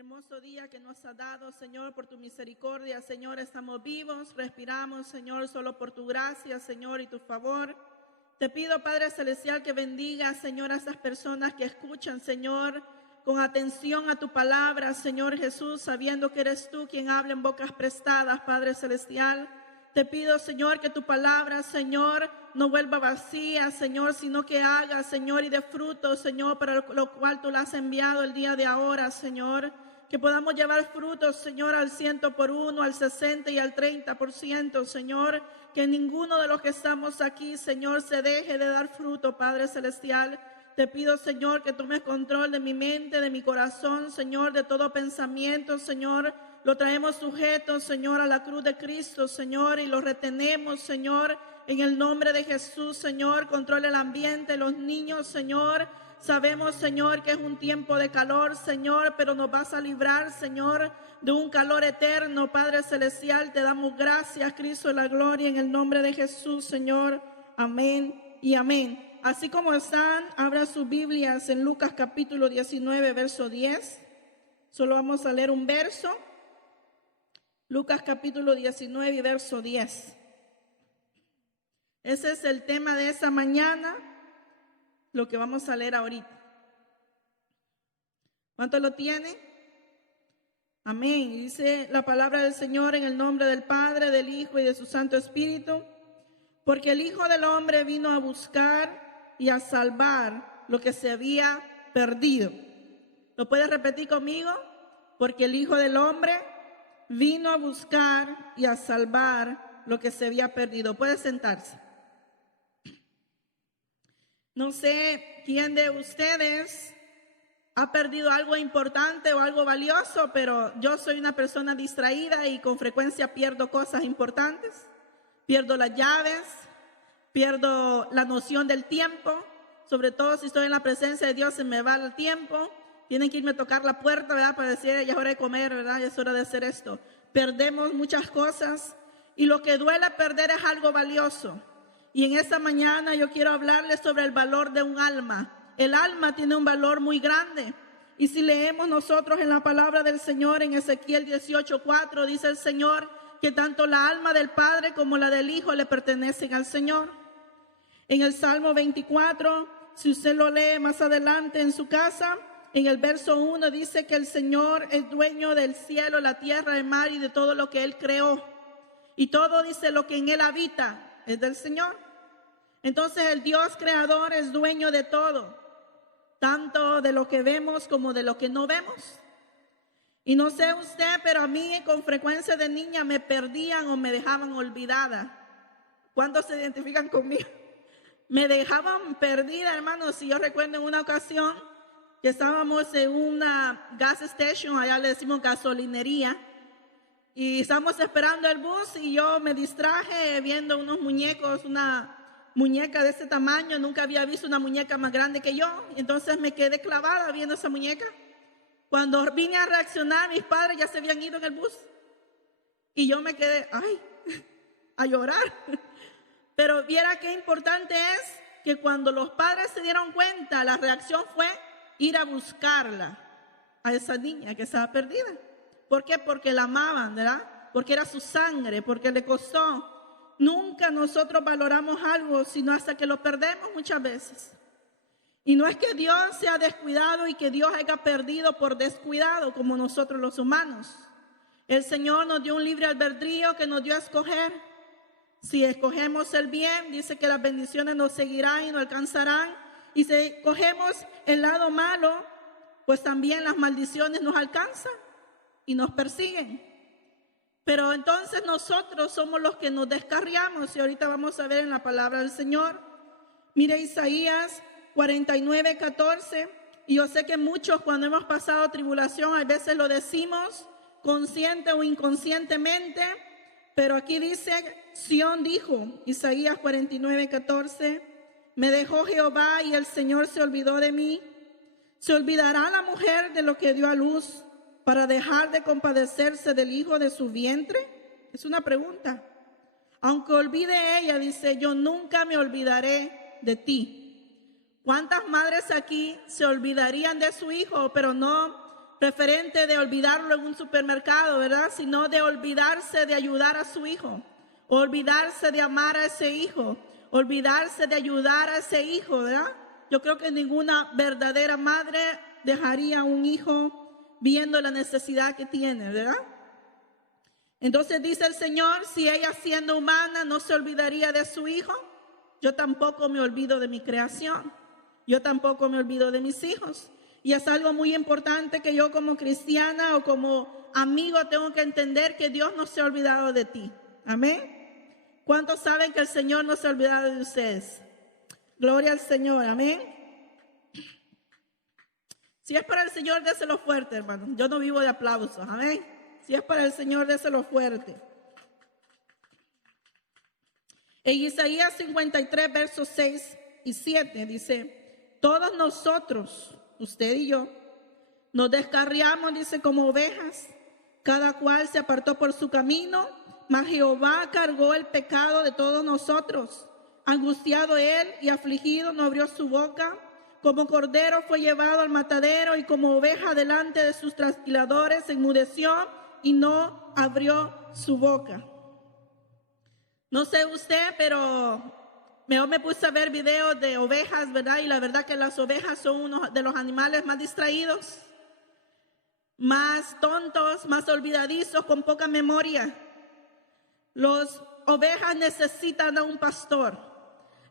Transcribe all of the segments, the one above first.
hermoso día que nos ha dado, Señor, por tu misericordia. Señor, estamos vivos, respiramos, Señor, solo por tu gracia, Señor, y tu favor. Te pido, Padre Celestial, que bendiga, Señor, a esas personas que escuchan, Señor, con atención a tu palabra, Señor Jesús, sabiendo que eres tú quien habla en bocas prestadas, Padre Celestial. Te pido, Señor, que tu palabra, Señor, no vuelva vacía, Señor, sino que haga, Señor, y dé fruto, Señor, para lo cual tú la has enviado el día de ahora, Señor. Que podamos llevar frutos, Señor, al 100%, al 60% y al 30%, Señor. Que ninguno de los que estamos aquí, Señor, se deje de dar fruto, Padre Celestial. Te pido, Señor, que tomes control de mi mente, de mi corazón, Señor, de todo pensamiento, Señor. Lo traemos sujeto, Señor, a la cruz de Cristo, Señor, y lo retenemos, Señor, en el nombre de Jesús, Señor. Controla el ambiente, los niños, Señor. Sabemos, Señor, que es un tiempo de calor, Señor, pero nos vas a librar, Señor, de un calor eterno, Padre Celestial. Te damos gracias, Cristo de la gloria, en el nombre de Jesús, Señor. Amén y amén. Así como están, abra sus Biblias en Lucas capítulo 19, verso 10. Solo vamos a leer un verso. Lucas capítulo 19, verso 10. Ese es el tema de esa mañana, lo que vamos a leer ahorita. ¿Cuánto lo tiene? Amén. Dice la palabra del Señor en el nombre del Padre, del Hijo y de su Santo Espíritu. Porque el Hijo del Hombre vino a buscar y a salvar lo que se había perdido. ¿Lo puedes repetir conmigo? Porque el Hijo del Hombre vino a buscar y a salvar lo que se había perdido. Puede sentarse. No sé quién de ustedes ha perdido algo importante o algo valioso, pero yo soy una persona distraída y con frecuencia pierdo cosas importantes. Pierdo las llaves, pierdo la noción del tiempo, sobre todo si estoy en la presencia de Dios se me va el tiempo. Tienen que irme a tocar la puerta, ¿verdad? Para decir, ya es hora de comer, ¿verdad? Ya es hora de hacer esto. Perdemos muchas cosas y lo que duele perder es algo valioso. Y en esta mañana yo quiero hablarles sobre el valor de un alma. El alma tiene un valor muy grande. Y si leemos nosotros en la palabra del Señor, en Ezequiel 18:4, dice el Señor que tanto la alma del Padre como la del Hijo le pertenecen al Señor. En el Salmo 24, si usted lo lee más adelante en su casa, en el verso 1 dice que el Señor es dueño del cielo, la tierra, el mar y de todo lo que Él creó. Y todo dice lo que en Él habita es del Señor. Entonces el Dios creador es dueño de todo, tanto de lo que vemos como de lo que no vemos. Y no sé usted, pero a mí con frecuencia de niña me perdían o me dejaban olvidada. ¿Cuántos se identifican conmigo? Me dejaban perdida, hermanos. Si yo recuerdo en una ocasión que estábamos en una gas station, allá le decimos gasolinería, y estábamos esperando el bus y yo me distraje viendo unos muñecos, una muñeca de ese tamaño. Nunca había visto una muñeca más grande que yo, y entonces me quedé clavada viendo esa muñeca. Cuando vine a reaccionar, mis padres ya se habían ido en el bus y yo me quedé, a llorar. Pero viera qué importante es que cuando los padres se dieron cuenta, la reacción fue ir a buscarla, a esa niña que estaba perdida. ¿Por qué? Porque la amaban, ¿verdad? Porque era su sangre, porque le costó. Nunca nosotros valoramos algo, sino hasta que lo perdemos muchas veces. Y no es que Dios sea descuidado y que Dios haya perdido por descuidado como nosotros los humanos. El Señor nos dio un libre albedrío que nos dio a escoger. Si escogemos el bien, dice que las bendiciones nos seguirán y nos alcanzarán. Y si escogemos el lado malo, pues también las maldiciones nos alcanzan y nos persiguen. Pero entonces nosotros somos los que nos descarriamos. Y ahorita vamos a ver en la palabra del Señor. Mire Isaías 49:14. Y yo sé que muchos cuando hemos pasado tribulación a veces lo decimos consciente o inconscientemente. Pero aquí dice, Sión dijo, Isaías 49:14, me dejó Jehová y el Señor se olvidó de mí. ¿Se olvidará la mujer de lo que dio a luz para dejar de compadecerse del hijo de su vientre? Es una pregunta. Aunque olvide ella, dice, yo nunca me olvidaré de ti. ¿Cuántas madres aquí se olvidarían de su hijo, pero no referente de olvidarlo en un supermercado, ¿verdad? Sino de olvidarse de ayudar a su hijo, olvidarse de amar a ese hijo, olvidarse de ayudar a ese hijo, ¿verdad? Yo creo que ninguna verdadera madre dejaría a un hijo viendo la necesidad que tiene, ¿verdad? Entonces dice el Señor, si ella siendo humana no se olvidaría de su hijo, yo tampoco me olvido de mi creación, yo tampoco me olvido de mis hijos. Y es algo muy importante que yo como cristiana o como amigo tengo que entender que Dios no se ha olvidado de ti. Amén. ¿Cuántos saben que el Señor no se ha olvidado de ustedes? Gloria al Señor, amén. Si es para el Señor, déselo fuerte, hermano. Yo no vivo de aplausos, amén. Si es para el Señor, déselo fuerte. En Isaías 53, versos 6 y 7 dice, todos nosotros, usted y yo, nos descarriamos, dice, como ovejas, cada cual se apartó por su camino, mas Jehová cargó el pecado de todos nosotros. Angustiado él y afligido no abrió su boca, como cordero fue llevado al matadero y como oveja delante de sus trasquiladores enmudeció y no abrió su boca. No sé usted, pero yo me puse a ver videos de ovejas, ¿verdad? Y la verdad que las ovejas son uno de los animales más distraídos, más tontos, más olvidadizos, con poca memoria. Las ovejas necesitan a un pastor.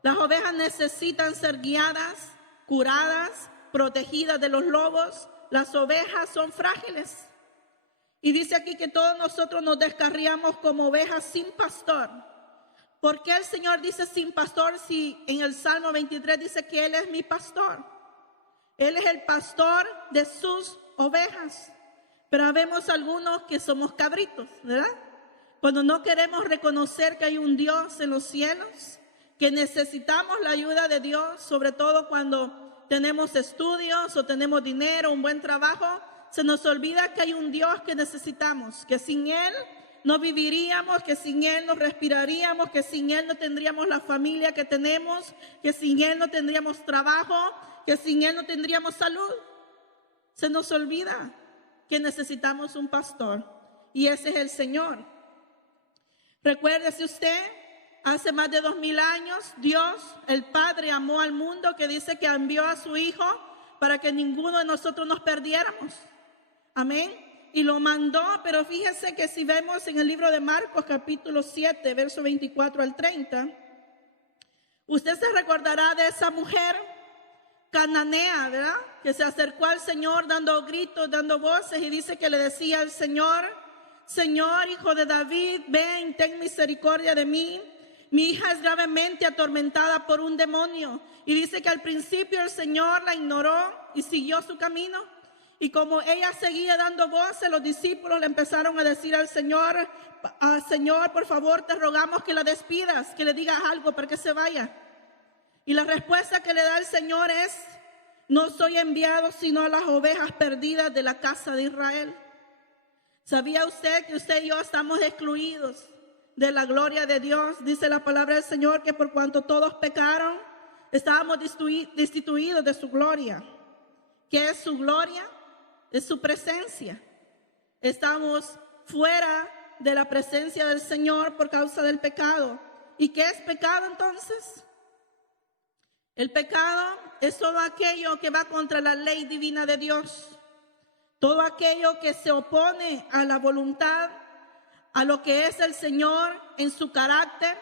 Las ovejas necesitan ser guiadas, curadas, protegidas de los lobos. Las ovejas son frágiles. Y dice aquí que todos nosotros nos descarriamos como ovejas sin pastor. ¿Por qué el Señor dice sin pastor si en el Salmo 23 dice que Él es mi pastor? Él es el pastor de sus ovejas. Pero habemos algunos que somos cabritos, ¿verdad? Cuando no queremos reconocer que hay un Dios en los cielos, que necesitamos la ayuda de Dios, sobre todo cuando tenemos estudios o tenemos dinero, un buen trabajo, se nos olvida que hay un Dios que necesitamos, que sin Él no viviríamos, que sin Él no respiraríamos, que sin Él no tendríamos la familia que tenemos, que sin Él no tendríamos trabajo, que sin Él no tendríamos salud. Se nos olvida que necesitamos un pastor y ese es el Señor. Recuérdese usted, hace más de 2000 años, Dios, el Padre, amó al mundo, que dice que envió a su Hijo para que ninguno de nosotros nos perdiéramos. Amén. Y lo mandó, pero fíjese que si vemos en el libro de Marcos, capítulo 7, verso 24 al 30, usted se recordará de esa mujer cananea, ¿verdad? Que se acercó al Señor dando gritos, dando voces y dice que le decía al Señor, Señor, Hijo de David, ven, ten misericordia de mí. Mi hija es gravemente atormentada por un demonio. Y dice que al principio el Señor la ignoró y siguió su camino. Y como ella seguía dando voces, los discípulos le empezaron a decir al Señor, Señor, por favor, te rogamos que la despidas, que le digas algo para que se vaya. Y la respuesta que le da el Señor es, no soy enviado sino a las ovejas perdidas de la casa de Israel. ¿Sabía usted que usted y yo estamos excluidos de la gloria de Dios? Dice la palabra del Señor que por cuanto todos pecaron, estábamos destituidos de su gloria. ¿Qué es su gloria? Es su presencia. Estamos fuera de la presencia del Señor por causa del pecado. ¿Y qué es pecado entonces? El pecado es todo aquello que va contra la ley divina de Dios. Todo aquello que se opone a la voluntad, a lo que es el Señor en su carácter,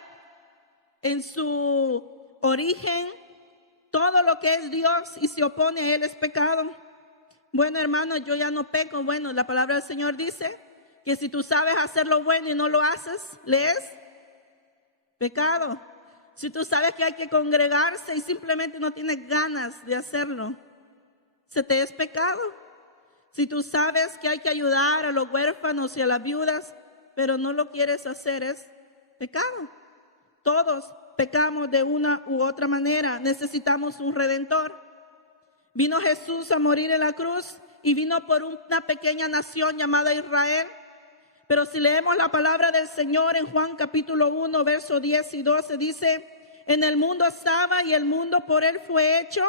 en su origen, todo lo que es Dios y se opone a Él es pecado. Bueno, hermano, yo ya no peco. Bueno, la palabra del Señor dice que si tú sabes hacer lo bueno y no lo haces, le es pecado. Si tú sabes que hay que congregarse y simplemente no tienes ganas de hacerlo, se te es pecado. Si tú sabes que hay que ayudar a los huérfanos y a las viudas, pero no lo quieres hacer, es pecado. Todos pecamos de una u otra manera. Necesitamos un redentor. Vino Jesús a morir en la cruz y vino por una pequeña nación llamada Israel. Pero si leemos la palabra del Señor en Juan capítulo 1, versos 10 y 12, dice, en el mundo estaba y el mundo por Él fue hecho,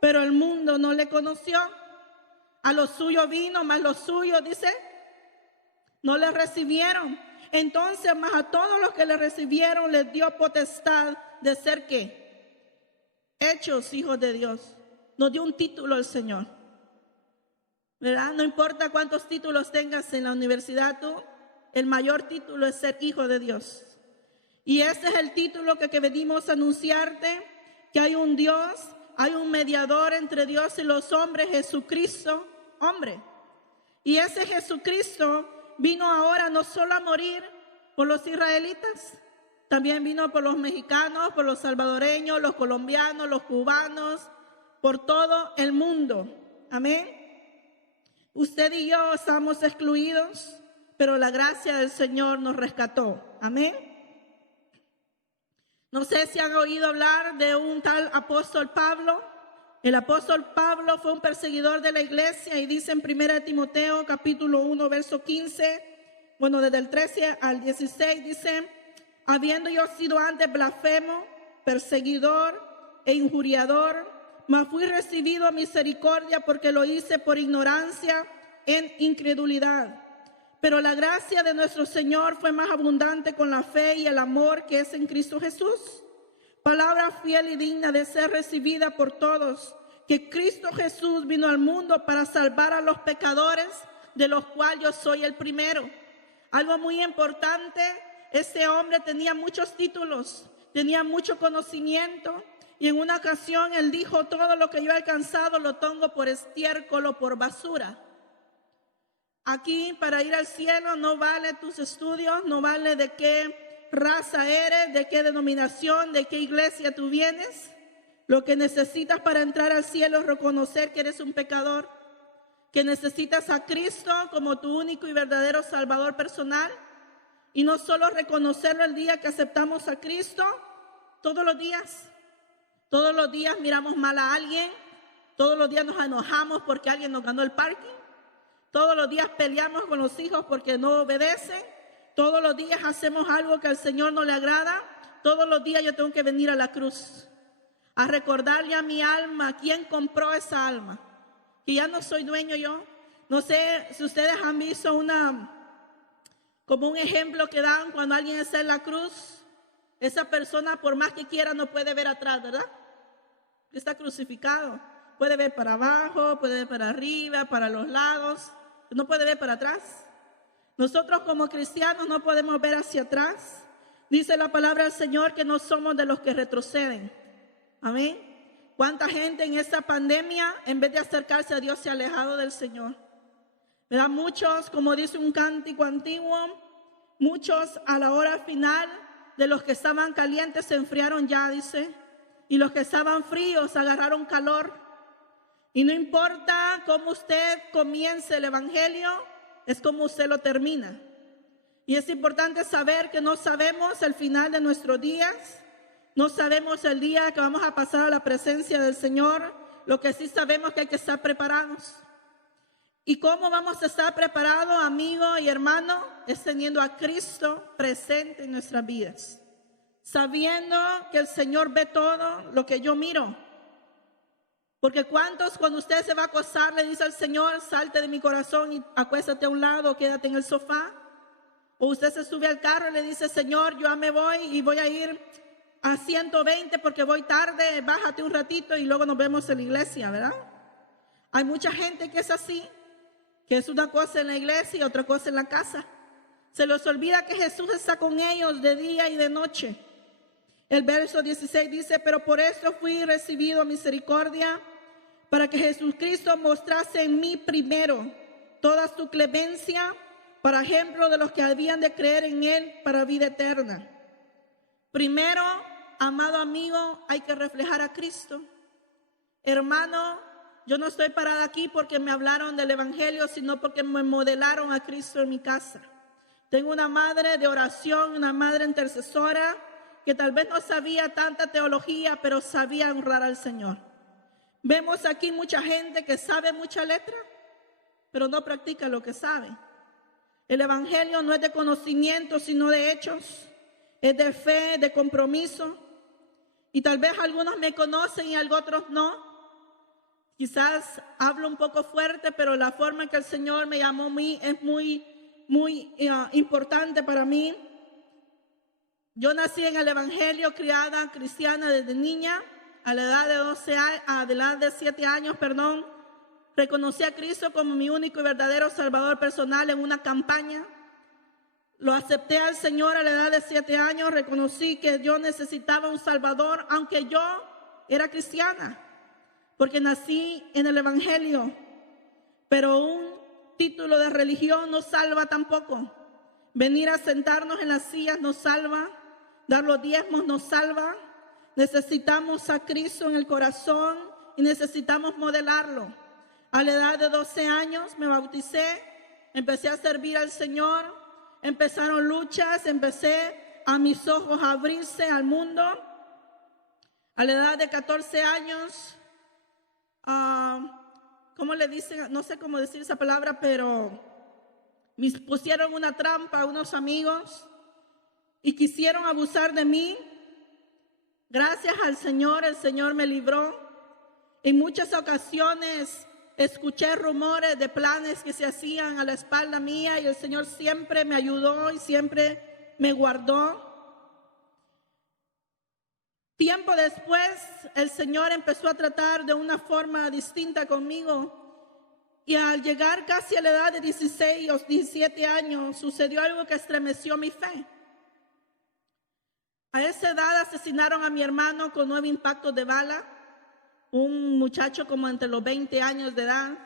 pero el mundo no le conoció. A los suyos vino, mas los suyos, dice, no le recibieron. Entonces, más a todos los que le recibieron, les dio potestad de ser, ¿qué? Hechos hijos de Dios. Nos dio un título el Señor, ¿verdad? No importa cuántos títulos tengas en la universidad tú, el mayor título es ser hijo de Dios. Y ese es el título que venimos a anunciarte, que hay un Dios, hay un mediador entre Dios y los hombres, Jesucristo, hombre. Y ese Jesucristo vino ahora no solo a morir por los israelitas, también vino por los mexicanos, por los salvadoreños, los colombianos, los cubanos, por todo el mundo. Amén. Usted y yo estamos excluidos, pero la gracia del Señor nos rescató. Amén. No sé si han oído hablar de un tal apóstol Pablo. El apóstol Pablo fue un perseguidor de la iglesia y dice en 1 Timoteo capítulo 1 verso 15, bueno, desde el 13 al 16 dice: habiendo yo sido antes blasfemo, perseguidor e injuriador, mas fui recibido a misericordia porque lo hice por ignorancia en incredulidad. Pero la gracia de nuestro Señor fue más abundante con la fe y el amor que es en Cristo Jesús. Palabra fiel y digna de ser recibida por todos, que Cristo Jesús vino al mundo para salvar a los pecadores, de los cuales yo soy el primero. Algo muy importante, este hombre tenía muchos títulos, tenía mucho conocimiento, y en una ocasión él dijo: todo lo que yo he alcanzado lo tengo por estiércol o por basura. Aquí, para ir al cielo, no vale tus estudios, no vale de qué raza eres, de qué denominación, de qué iglesia tú vienes. Lo que necesitas para entrar al cielo es reconocer que eres un pecador, que necesitas a Cristo como tu único y verdadero Salvador personal. Y no solo reconocerlo el día que aceptamos a Cristo, todos los días miramos mal a alguien, todos los días nos enojamos porque alguien nos ganó el parking. Todos los días peleamos con los hijos porque no obedecen. Todos los días hacemos algo que al Señor no le agrada. Todos los días yo tengo que venir a la cruz a recordarle a mi alma quién compró esa alma, que ya no soy dueño yo. No sé si ustedes han visto como un ejemplo que dan cuando alguien está en la cruz. Esa persona, por más que quiera, no puede ver atrás, ¿verdad? Está crucificado. Puede ver para abajo, puede ver para arriba, para los lados. No puede ver para atrás. Nosotros como cristianos no podemos ver hacia atrás. Dice la palabra del Señor que no somos de los que retroceden. Amén. ¿Cuánta gente en esta pandemia, en vez de acercarse a Dios, se ha alejado del Señor? ¿Verdad? Muchos, como dice un cántico antiguo, muchos a la hora final de los que estaban calientes se enfriaron ya, dice. Y los que estaban fríos agarraron calor. Y no importa cómo usted comience el evangelio, es como usted lo termina. Y es importante saber que no sabemos el final de nuestros días, no sabemos el día que vamos a pasar a la presencia del Señor. Lo que sí sabemos es que hay que estar preparados. ¿Y cómo vamos a estar preparados, amigo y hermano? Es teniendo a Cristo presente en nuestras vidas, sabiendo que el Señor ve todo lo que yo miro. Porque cuántos, cuando usted se va a acostar, le dice al Señor: salte de mi corazón y acuéstate a un lado, quédate en el sofá. O usted se sube al carro y le dice: Señor, yo ya me voy y voy a ir a 120 porque voy tarde, bájate un ratito y luego nos vemos en la iglesia, ¿verdad? Hay mucha gente que es así, que es una cosa en la iglesia y otra cosa en la casa. Se les olvida que Jesús está con ellos de día y de noche. El verso 16 dice: pero por esto fui recibido misericordia, para que Jesucristo mostrase en mí primero toda su clemencia, para ejemplo de los que habían de creer en Él para vida eterna. Primero, amado amigo, hay que reflejar a Cristo. Hermano, yo no estoy parada aquí porque me hablaron del evangelio, sino porque me modelaron a Cristo en mi casa. Tengo una madre de oración, una madre intercesora, que tal vez no sabía tanta teología, pero sabía honrar al Señor. Vemos aquí mucha gente que sabe mucha letra, pero no practica lo que sabe. El evangelio no es de conocimiento, sino de hechos. Es de fe, de compromiso. Y tal vez algunos me conocen y otros no. Quizás hablo un poco fuerte, pero la forma en que el Señor me llamó a mí es muy importante para mí. Yo nací en el Evangelio, criada cristiana desde niña. A la edad de 7 años, reconocí a Cristo como mi único y verdadero Salvador personal en una campaña. Lo acepté al Señor a la edad de 7 años, reconocí que yo necesitaba un Salvador, aunque yo era cristiana, porque nací en el Evangelio. Pero un título de religión no salva tampoco. Venir a sentarnos en las sillas no salva, dar los diezmos no salva. Necesitamos a Cristo en el corazón y necesitamos modelarlo. A la edad de 12 años me bauticé, empecé a servir al Señor, empezaron luchas, empecé a mis ojos a abrirse al mundo. A la edad de 14 años, ¿cómo le dicen? No sé cómo decir esa palabra, pero me pusieron una trampa unos amigos y quisieron abusar de mí. Gracias al Señor, el Señor me libró. En muchas ocasiones escuché rumores de planes que se hacían a la espalda mía y el Señor siempre me ayudó y siempre me guardó. Tiempo después, el Señor empezó a tratar de una forma distinta conmigo. Y al llegar casi a la edad de 16 o 17 años, sucedió algo que estremeció mi fe. A esa edad asesinaron a mi hermano con 9 impactos de bala, un muchacho como entre los 20 años de edad.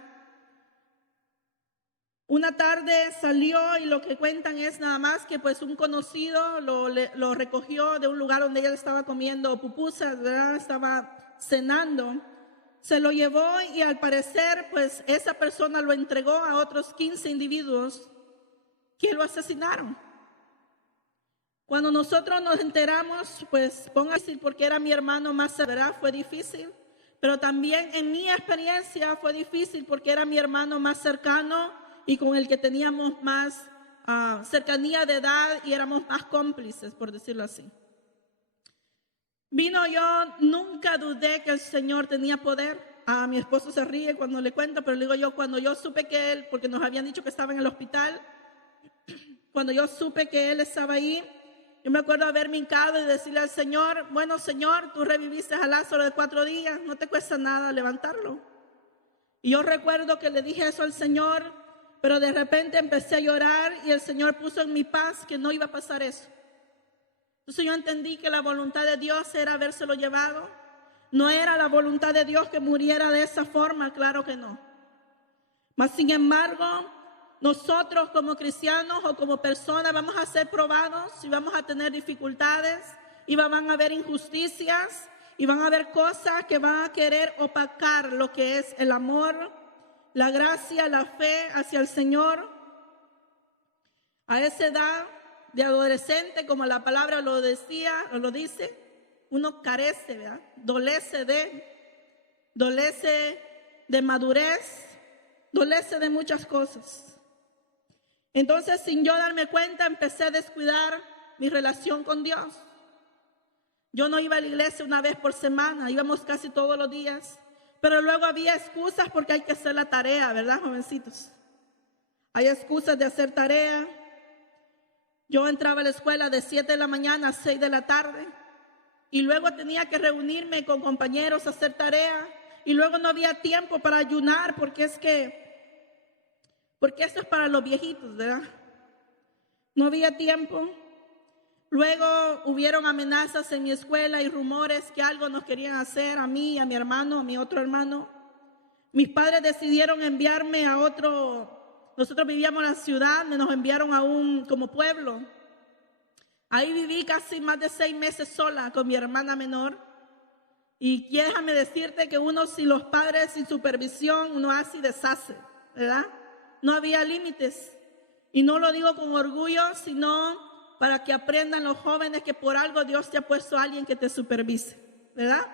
Una tarde salió y lo que cuentan es nada más que pues un conocido lo recogió de un lugar donde ella estaba comiendo pupusas, ¿verdad? Estaba cenando. Se lo llevó y al parecer pues esa persona lo entregó a otros 15 individuos que lo asesinaron. Cuando nosotros nos enteramos, pues póngase porque era mi hermano más cercano, fue difícil. Pero también en mi experiencia fue difícil porque era mi hermano más cercano y con el que teníamos más cercanía de edad y éramos más cómplices, por decirlo así. Yo nunca dudé que el Señor tenía poder. A mi esposo se ríe cuando le cuento, pero le digo yo, cuando yo supe que él, porque nos habían dicho que estaba en el hospital, cuando yo supe que él estaba ahí, yo me acuerdo haberme hincado y decirle al Señor, bueno, Señor, tú reviviste a Lázaro de 4 días, no te cuesta nada levantarlo. Y yo recuerdo que le dije eso al Señor, pero de repente empecé a llorar y el Señor puso en mi paz que no iba a pasar eso. Entonces yo entendí que la voluntad de Dios era habérselo llevado. No era la voluntad de Dios que muriera de esa forma, claro que no. Mas sin embargo, nosotros como cristianos o como personas vamos a ser probados y vamos a tener dificultades y van a haber injusticias y van a haber cosas que van a querer opacar lo que es el amor, la gracia, la fe hacia el Señor. A esa edad de adolescente, como la palabra lo decía o lo dice, uno carece, ¿verdad? Dolece de madurez, dolece de muchas cosas. Entonces, sin yo darme cuenta, empecé a descuidar mi relación con Dios. Yo no iba a la iglesia una vez por semana, íbamos casi todos los días. Pero luego había excusas porque hay que hacer la tarea, ¿verdad, jovencitos? Hay excusas de hacer tarea. Yo entraba a la escuela de 7 de la mañana a 6 de la tarde. Y luego tenía que reunirme con compañeros a hacer tarea. Y luego no había tiempo para ayunar porque esto es para los viejitos, ¿verdad? No había tiempo. Luego hubieron amenazas en mi escuela y rumores que algo nos querían hacer a mí, a mi hermano, a mi otro hermano. Mis padres decidieron enviarme a otro. Nosotros vivíamos en la ciudad, nos enviaron a un como pueblo. Ahí viví casi más de 6 meses sola con mi hermana menor. Y déjame decirte que uno sin los padres, sin supervisión, uno hace y deshace, ¿verdad? No había límites. Y no lo digo con orgullo, sino para que aprendan los jóvenes que por algo Dios te ha puesto a alguien que te supervise, ¿verdad?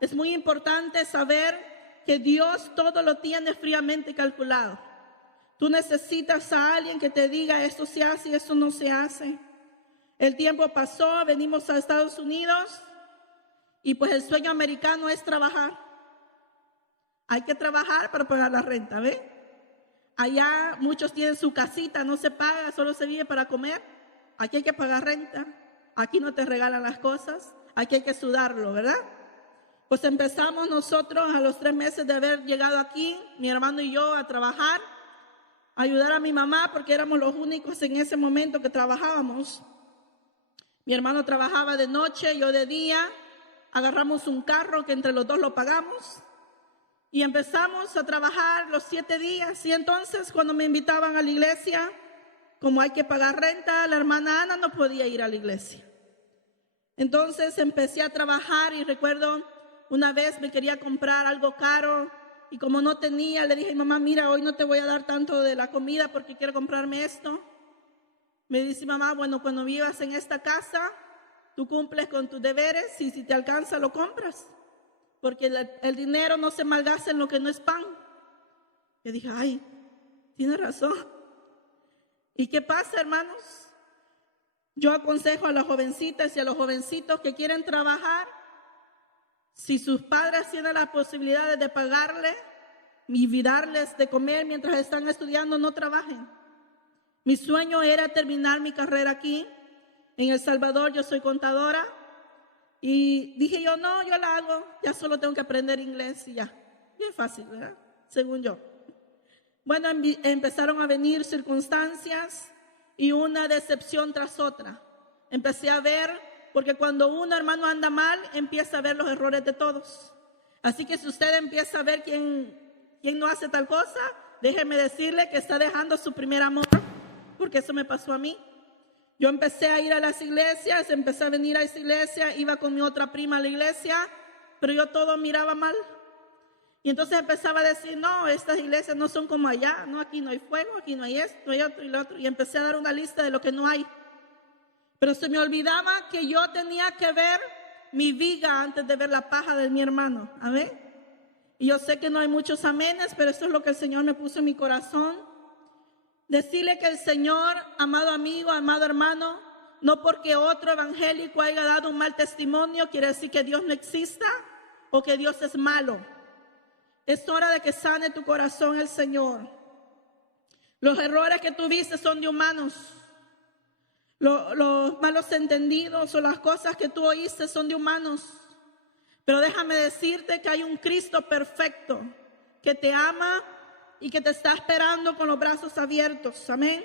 Es muy importante saber que Dios todo lo tiene fríamente calculado. Tú necesitas a alguien que te diga esto se hace y esto no se hace. El tiempo pasó, venimos a Estados Unidos y pues el sueño americano es trabajar. Hay que trabajar para pagar la renta, ¿ve? Allá muchos tienen su casita, no se paga, solo se vive para comer. Aquí hay que pagar renta. Aquí no te regalan las cosas. Aquí hay que sudarlo, ¿verdad? Pues empezamos nosotros a los 3 meses de haber llegado aquí, mi hermano y yo, a trabajar, a ayudar a mi mamá, porque éramos los únicos en ese momento que trabajábamos. Mi hermano trabajaba de noche, yo de día. Agarramos un carro que entre los dos lo pagamos y empezamos a trabajar los 7 días. Y entonces cuando me invitaban a la iglesia, como hay que pagar renta, la hermana Ana no podía ir a la iglesia. Entonces empecé a trabajar y recuerdo una vez me quería comprar algo caro y como no tenía, le dije, mamá, mira, hoy no te voy a dar tanto de la comida porque quiero comprarme esto. Me dice, mamá, bueno, cuando vivas en esta casa, tú cumples con tus deberes y si te alcanza lo compras, porque el dinero no se malgasta en lo que no es pan. Yo dije, ay, tiene razón. ¿Y qué pasa, hermanos? Yo aconsejo a las jovencitas y a los jovencitos que quieren trabajar, si sus padres tienen las posibilidades de pagarle y darles de comer mientras están estudiando, no trabajen. Mi sueño era terminar mi carrera aquí. En El Salvador yo soy contadora y dije yo, no, yo la hago, ya solo tengo que aprender inglés y ya. Bien fácil, ¿verdad? Según yo. Bueno, empezaron a venir circunstancias y una decepción tras otra. Empecé a ver, porque cuando un hermano anda mal, empieza a ver los errores de todos. Así que si usted empieza a ver quién no hace tal cosa, déjeme decirle que está dejando su primer amor, porque eso me pasó a mí. Yo empecé a ir a las iglesias, empecé a venir a esa iglesia, iba con mi otra prima a la iglesia, pero yo todo miraba mal. Y entonces empezaba a decir, no, estas iglesias no son como allá, no, aquí no hay fuego, aquí no hay esto, no hay otro y lo otro. Y empecé a dar una lista de lo que no hay. Pero se me olvidaba que yo tenía que ver mi viga antes de ver la paja de mi hermano. Amén. Y yo sé que no hay muchos amenes, pero eso es lo que el Señor me puso en mi corazón. Decirle que el Señor, amado amigo, amado hermano, no porque otro evangélico haya dado un mal testimonio, quiere decir que Dios no exista o que Dios es malo. Es hora de que sane tu corazón el Señor. Los errores que tuviste son de humanos. Los malos entendidos o las cosas que tú oíste son de humanos. Pero déjame decirte que hay un Cristo perfecto que te ama y que te está esperando con los brazos abiertos. Amén.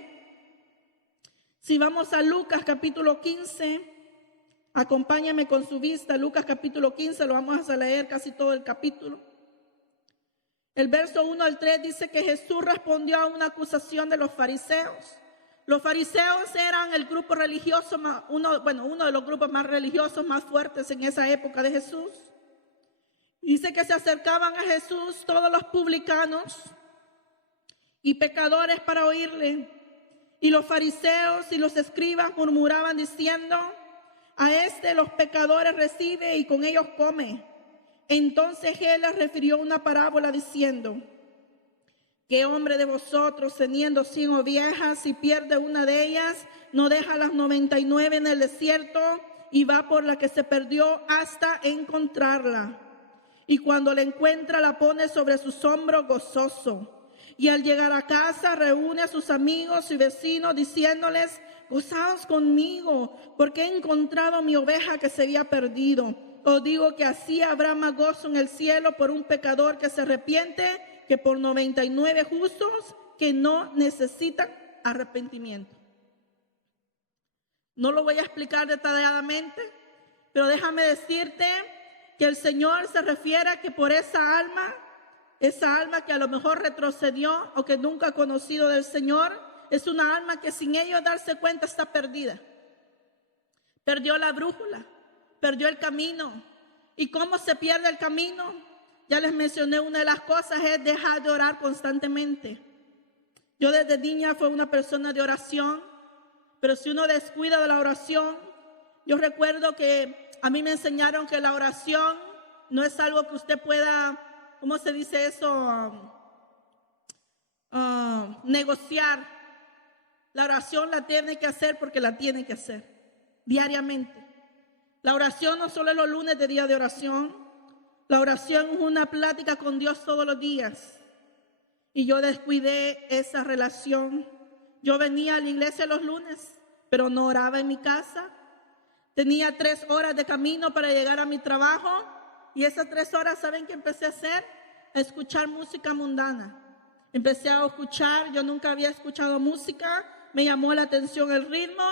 Si vamos a Lucas capítulo 15, acompáñame con su vista. Lucas capítulo 15, lo vamos a leer casi todo el capítulo. El verso 1 al 3 dice que Jesús respondió a una acusación de los fariseos. Los fariseos eran el grupo religioso, uno de los grupos más religiosos, más fuertes en esa época de Jesús. Dice que se acercaban a Jesús todos los publicanos y pecadores para oírle. Y los fariseos y los escribas murmuraban diciendo, a este los pecadores recibe y con ellos come. Entonces él les refirió una parábola diciendo, ¿qué hombre de vosotros teniendo 100 ovejas y pierde una de ellas, no deja las 99 en el desierto y va por la que se perdió hasta encontrarla? Y cuando la encuentra la pone sobre sus hombros gozoso. Y al llegar a casa reúne a sus amigos y vecinos diciéndoles, gozaos conmigo porque he encontrado mi oveja que se había perdido. Os digo que así habrá más gozo en el cielo por un pecador que se arrepiente que por 99 justos que no necesitan arrepentimiento. No lo voy a explicar detalladamente, pero déjame decirte que el Señor se refiere a que por esa alma que a lo mejor retrocedió o que nunca ha conocido del Señor, es una alma que sin ellos darse cuenta está perdida. Perdió la brújula, perdió el camino. ¿Y cómo se pierde el camino? Ya les mencioné, una de las cosas es dejar de orar constantemente. Yo desde niña fui una persona de oración, pero si uno descuida de la oración, yo recuerdo que a mí me enseñaron que la oración no es algo que usted pueda, ¿cómo se dice eso? Negociar. La oración la tiene que hacer porque la tiene que hacer diariamente. La oración no solo es los lunes de día de oración, La oración es una plática con Dios todos los días. Y yo descuidé esa relación. Yo venía a la iglesia los lunes, pero no oraba en mi casa. Tenía 3 horas de camino para llegar a mi trabajo. Y esas 3 horas, ¿saben qué empecé a hacer? A escuchar música mundana. Empecé a escuchar, yo nunca había escuchado música. Me llamó la atención el ritmo,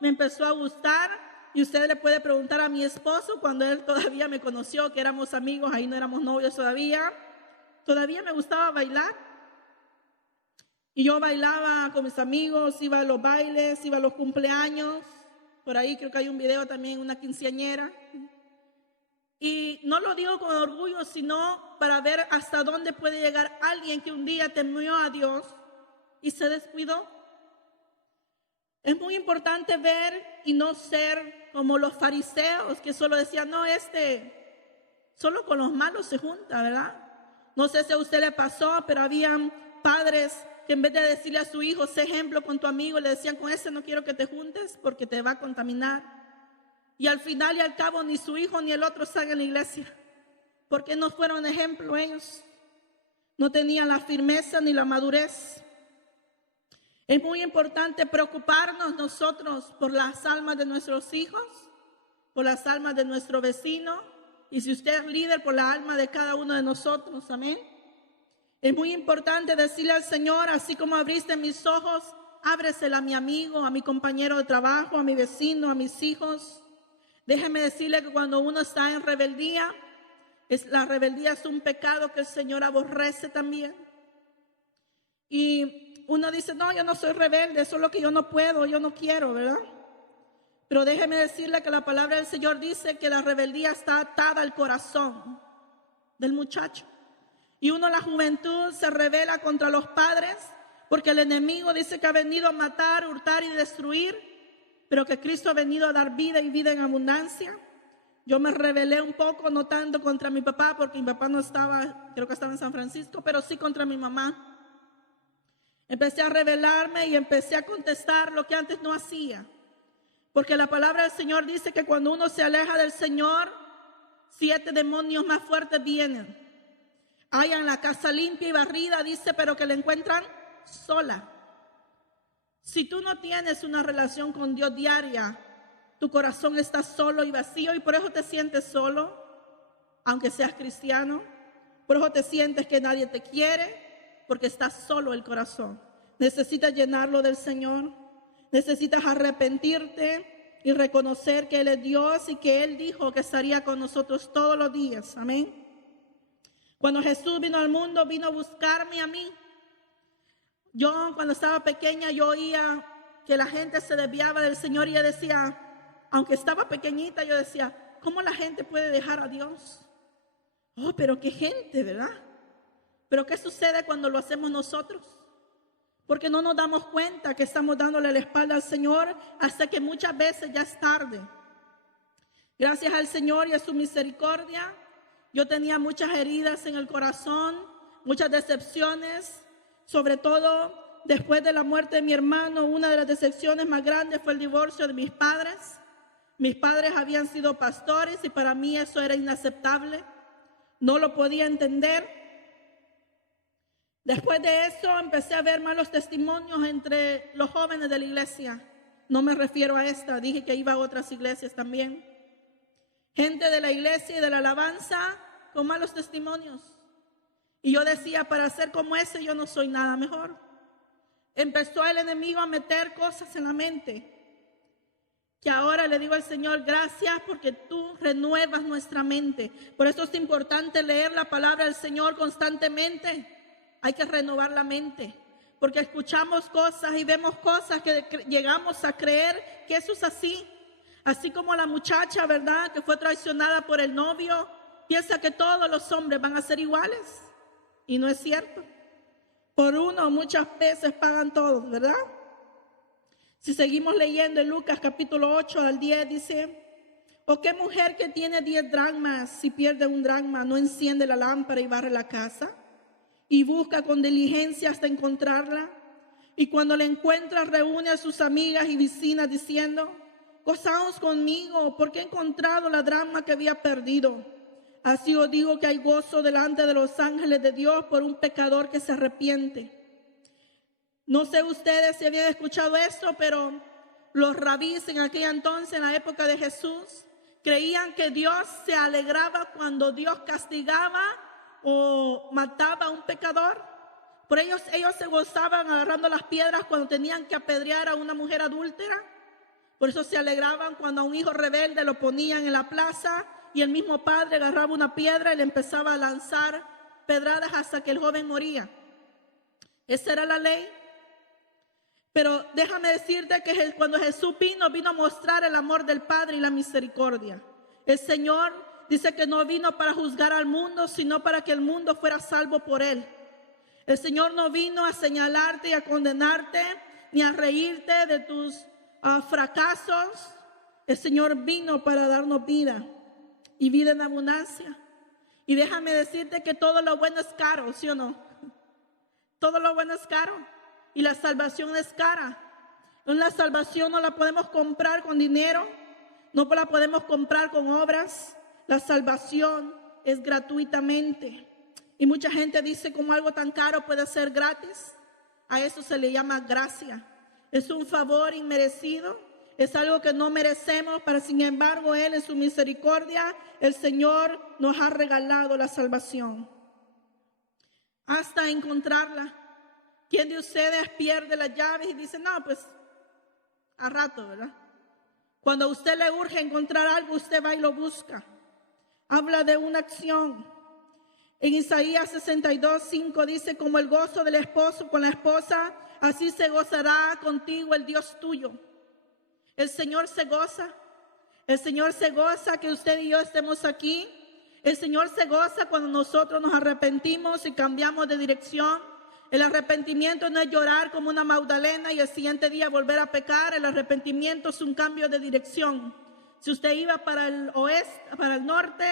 me empezó a gustar. Y usted le puede preguntar a mi esposo, cuando él todavía me conoció, que éramos amigos, ahí no éramos novios todavía. Todavía me gustaba bailar. Y yo bailaba con mis amigos, iba a los bailes, iba a los cumpleaños. Por ahí creo que hay un video también, una quinceañera. Y no lo digo con orgullo, sino para ver hasta dónde puede llegar alguien que un día temió a Dios y se descuidó. Es muy importante ver y no ser como los fariseos que solo decían, no, solo con los malos se junta, ¿verdad? No sé si a usted le pasó, pero habían padres que en vez de decirle a su hijo, sé ejemplo con tu amigo, le decían, con ese no quiero que te juntes porque te va a contaminar. Y al final y al cabo ni su hijo ni el otro están en la iglesia, porque no fueron ejemplo ellos. No tenían la firmeza ni la madurez. Es muy importante preocuparnos nosotros por las almas de nuestros hijos, por las almas de nuestro vecino, y si usted es líder, por la alma de cada uno de nosotros. Amén. Es muy importante decirle al Señor, así como abriste mis ojos, ábresela a mi amigo, a mi compañero de trabajo, a mi vecino, a mis hijos. Déjeme decirle que cuando uno está en rebeldía, la rebeldía es un pecado que el Señor aborrece también. Y uno dice, no, yo no soy rebelde, eso es lo que yo no puedo, yo no quiero, ¿verdad? Pero déjeme decirle que la palabra del Señor dice que la rebeldía está atada al corazón del muchacho. Y uno en la juventud se rebela contra los padres porque el enemigo dice que ha venido a matar, hurtar y destruir, pero que Cristo ha venido a dar vida y vida en abundancia. Yo me rebelé un poco, no tanto contra mi papá, porque mi papá no estaba, creo que estaba en San Francisco, pero sí contra mi mamá. Empecé a rebelarme y empecé a contestar lo que antes no hacía. Porque la palabra del Señor dice que cuando uno se aleja del Señor, 7 demonios más fuertes vienen. Hayan la casa limpia y barrida, dice, pero que la encuentran sola. Si tú no tienes una relación con Dios diaria, tu corazón está solo y vacío y por eso te sientes solo, aunque seas cristiano. Por eso te sientes que nadie te quiere, porque estás solo el corazón. Necesitas llenarlo del Señor. Necesitas arrepentirte y reconocer que Él es Dios y que Él dijo que estaría con nosotros todos los días. Amén. Cuando Jesús vino al mundo, vino a buscarme a mí. Yo cuando estaba pequeña, yo oía que la gente se desviaba del Señor y yo decía, aunque estaba pequeñita, yo decía, ¿cómo la gente puede dejar a Dios? Oh, pero qué gente, ¿verdad? Pero ¿qué sucede cuando lo hacemos nosotros? Porque no nos damos cuenta que estamos dándole la espalda al Señor hasta que muchas veces ya es tarde. Gracias al Señor y a su misericordia, yo tenía muchas heridas en el corazón, muchas decepciones, sobre todo después de la muerte de mi hermano. Una de las decepciones más grandes fue el divorcio de mis padres. Mis padres habían sido pastores y para mí eso era inaceptable. No lo podía entender. Después de eso empecé a ver malos testimonios entre los jóvenes de la iglesia. No me refiero a esta, dije que iba a otras iglesias también. Gente de la iglesia y de la alabanza con malos testimonios. Y yo decía, para ser como ese yo no soy nada mejor. Empezó el enemigo a meter cosas en la mente. Que ahora le digo al Señor, gracias porque tú renuevas nuestra mente. Por eso es importante leer la palabra del Señor constantemente. Hay que renovar la mente. Porque escuchamos cosas y vemos cosas que llegamos a creer que eso es así. Así como la muchacha, ¿verdad?, que fue traicionada por el novio, piensa que todos los hombres van a ser iguales. Y no es cierto. Por uno muchas veces pagan todos, ¿verdad? Si seguimos leyendo en Lucas capítulo 8 al 10, dice, ¿o qué mujer que tiene 10 dracmas, si pierde un dracma, no enciende la lámpara y barre la casa? Y busca con diligencia hasta encontrarla. Y cuando la encuentra, reúne a sus amigas y vecinas diciendo, gozaos conmigo porque he encontrado la dracma que había perdido. Así os digo que hay gozo delante de los ángeles de Dios por un pecador que se arrepiente. No sé ustedes si habían escuchado esto, pero los rabís en aquella entonces, en la época de Jesús, creían que Dios se alegraba cuando Dios castigaba o mataba a un pecador. Por ellos se gozaban agarrando las piedras cuando tenían que apedrear a una mujer adúltera. Por eso se alegraban cuando a un hijo rebelde lo ponían en la plaza y el mismo padre agarraba una piedra y le empezaba a lanzar pedradas hasta que el joven moría. Esa era la ley. Pero déjame decirte que cuando Jesús vino a mostrar el amor del Padre y la misericordia. El Señor dice que no vino para juzgar al mundo, sino para que el mundo fuera salvo por Él. El Señor no vino a señalarte y a condenarte, ni a reírte de tus fracasos. El Señor vino para darnos vida y vida en abundancia. Y déjame decirte que todo lo bueno es caro, ¿sí o no? Todo lo bueno es caro. Y la salvación es cara. La salvación no la podemos comprar con dinero, no la podemos comprar con obras. La salvación es gratuitamente. Y mucha gente dice como algo tan caro puede ser gratis. A eso se le llama gracia. Es un favor inmerecido. Es algo que no merecemos, pero sin embargo Él en su misericordia, el Señor nos ha regalado la salvación. Hasta encontrarla. ¿Quién de ustedes pierde las llaves y dice, no, pues a rato, ¿verdad? Cuando a usted le urge encontrar algo, usted va y lo busca. Habla de una acción. En Isaías 62:5 dice, como el gozo del esposo con la esposa, así se gozará contigo el Dios tuyo. El Señor se goza. El Señor se goza que usted y yo estemos aquí. El Señor se goza cuando nosotros nos arrepentimos y cambiamos de dirección. El arrepentimiento no es llorar como una Magdalena y el siguiente día volver a pecar. El arrepentimiento es un cambio de dirección. Si usted iba para el oeste, para el norte,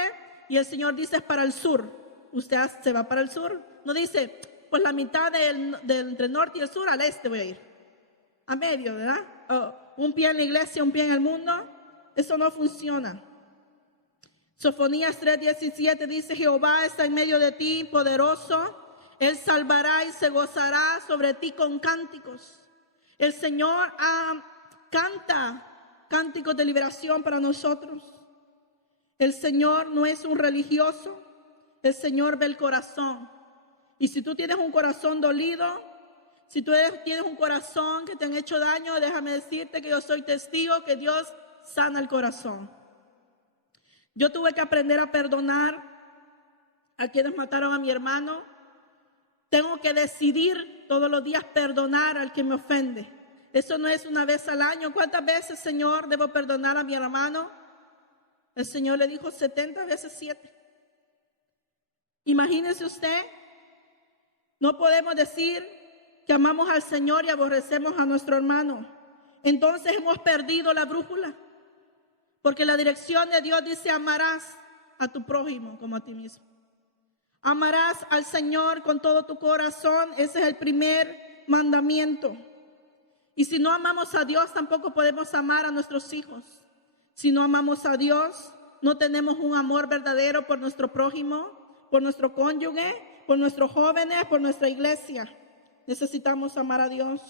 y el Señor dice para el sur, usted se va para el sur. No dice, pues la mitad entre el norte y el sur, al este voy a ir. A medio, ¿verdad? Un pie en la iglesia, un pie en el mundo. Eso no funciona. Sofonías 3:17 dice, Jehová está en medio de ti, poderoso. Él salvará y se gozará sobre ti con cánticos. El Señor canta cánticos de liberación para nosotros. El Señor no es un religioso. El Señor ve el corazón. Y si tú tienes un corazón dolido, si tú tienes un corazón que te han hecho daño, déjame decirte que yo soy testigo que Dios sana el corazón. Yo tuve que aprender a perdonar a quienes mataron a mi hermano. Tengo que decidir todos los días perdonar al que me ofende. Eso no es una vez al año. ¿Cuántas veces, Señor, debo perdonar a mi hermano? El Señor le dijo 70 veces 7. Imagínese usted, no podemos decir que amamos al Señor y aborrecemos a nuestro hermano. Entonces hemos perdido la brújula. Porque la dirección de Dios dice, amarás a tu prójimo como a ti mismo. Amarás al Señor con todo tu corazón. Ese es el primer mandamiento. Y si no amamos a Dios, tampoco podemos amar a nuestros hijos. Si no amamos a Dios, no tenemos un amor verdadero por nuestro prójimo, por nuestro cónyuge, por nuestros jóvenes, por nuestra iglesia. Necesitamos amar a Dios.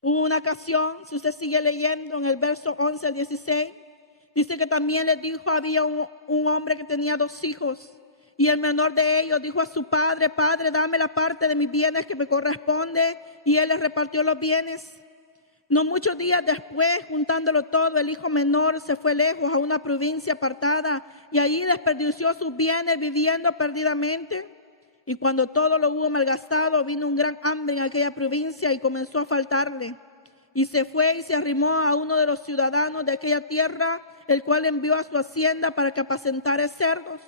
Hubo una ocasión, si usted sigue leyendo en el verso 11 al 16, dice que también les dijo, había un hombre que tenía 2 hijos. Y el menor de ellos dijo a su padre, Padre, dame la parte de mis bienes que me corresponde. Y él les repartió los bienes. No muchos días después, juntándolo todo, el hijo menor se fue lejos a una provincia apartada. Y allí desperdició sus bienes viviendo perdidamente. Y cuando todo lo hubo malgastado, vino un gran hambre en aquella provincia y comenzó a faltarle. Y se fue y se arrimó a uno de los ciudadanos de aquella tierra, el cual envió a su hacienda para que apacentara cerdos.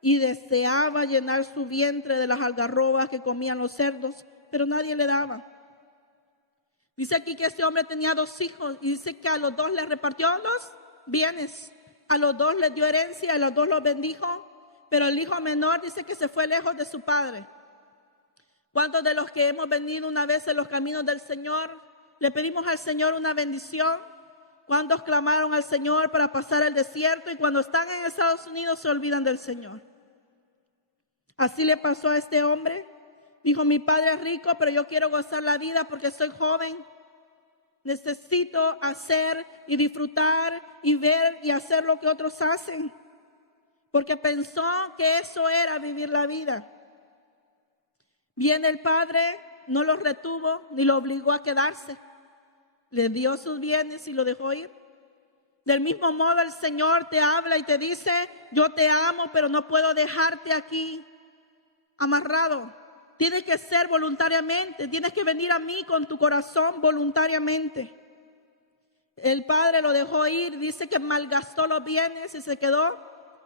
Y deseaba llenar su vientre de las algarrobas que comían los cerdos, pero nadie le daba. Dice aquí que este hombre tenía 2 hijos y dice que a los 2 les repartió los bienes. A los 2 les dio herencia, a los 2 los bendijo, pero el hijo menor dice que se fue lejos de su padre. ¿Cuántos de los que hemos venido una vez en los caminos del Señor le pedimos al Señor una bendición ¿Cuántos clamaron al Señor para pasar el desierto y cuando están en Estados Unidos se olvidan del Señor? Así le pasó a este hombre. Dijo, mi padre es rico, pero yo quiero gozar la vida porque soy joven. Necesito hacer y disfrutar y ver y hacer lo que otros hacen. Porque pensó que eso era vivir la vida. Viene el padre, no lo retuvo ni lo obligó a quedarse. Le dio sus bienes y lo dejó ir. Del mismo modo el Señor te habla y te dice, yo te amo, pero no puedo dejarte aquí amarrado. Tienes que ser voluntariamente, tienes que venir a mí con tu corazón voluntariamente. El padre lo dejó ir, dice que malgastó los bienes y se quedó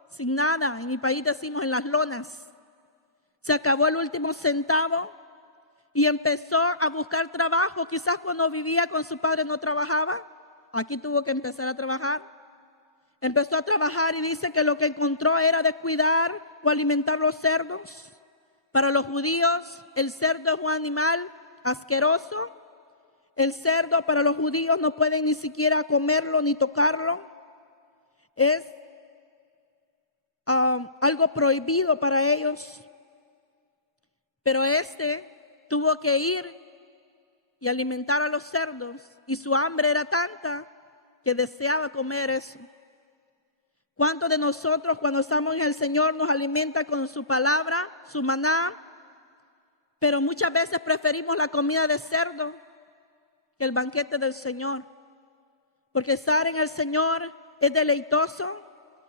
sin nada. En mi país decimos en las lonas. Se acabó el último centavo y empezó a buscar trabajo. Quizás cuando vivía con su padre no trabajaba. Aquí tuvo que empezar a trabajar. Empezó a trabajar y dice que lo que encontró era de cuidar o alimentar los cerdos. Para los judíos, el cerdo es un animal asqueroso. El cerdo para los judíos no pueden ni siquiera comerlo ni tocarlo. Es algo prohibido para ellos. Pero tuvo que ir y alimentar a los cerdos. Y su hambre era tanta que deseaba comer eso. ¿Cuántos de nosotros cuando estamos en el Señor nos alimenta con su palabra, su maná? Pero muchas veces preferimos la comida de cerdo que el banquete del Señor. Porque estar en el Señor es deleitoso,